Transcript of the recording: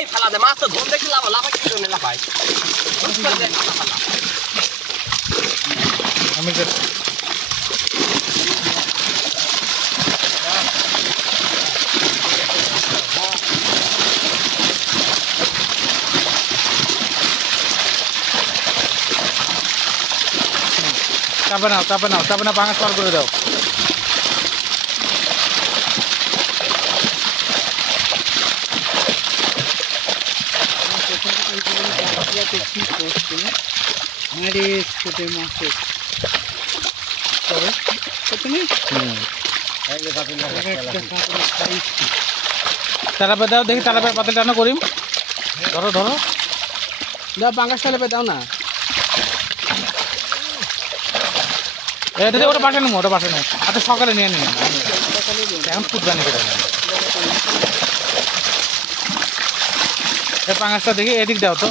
জায়গায় ফেলা দে, মাছ তো ধর দেখি লাভ লাফাই কি জন্য লাফাই। আমি চাপে নাও চাপে নাও চাপে নাও, পাঙাশ পার করে দাও ছোটে হুম একটা কাপড় দাও দেখি তেলাপের পাতে টানো করিম। ধরো ধরো। দাও পাঙ্গাস তেলে দাও না। এটা ওটা বাসে নেব ওটা আচ্ছা সকালে নিয়ে নিন এখন ফুটবানি করে পাঙাশটা দেখি এদিক দাও তো।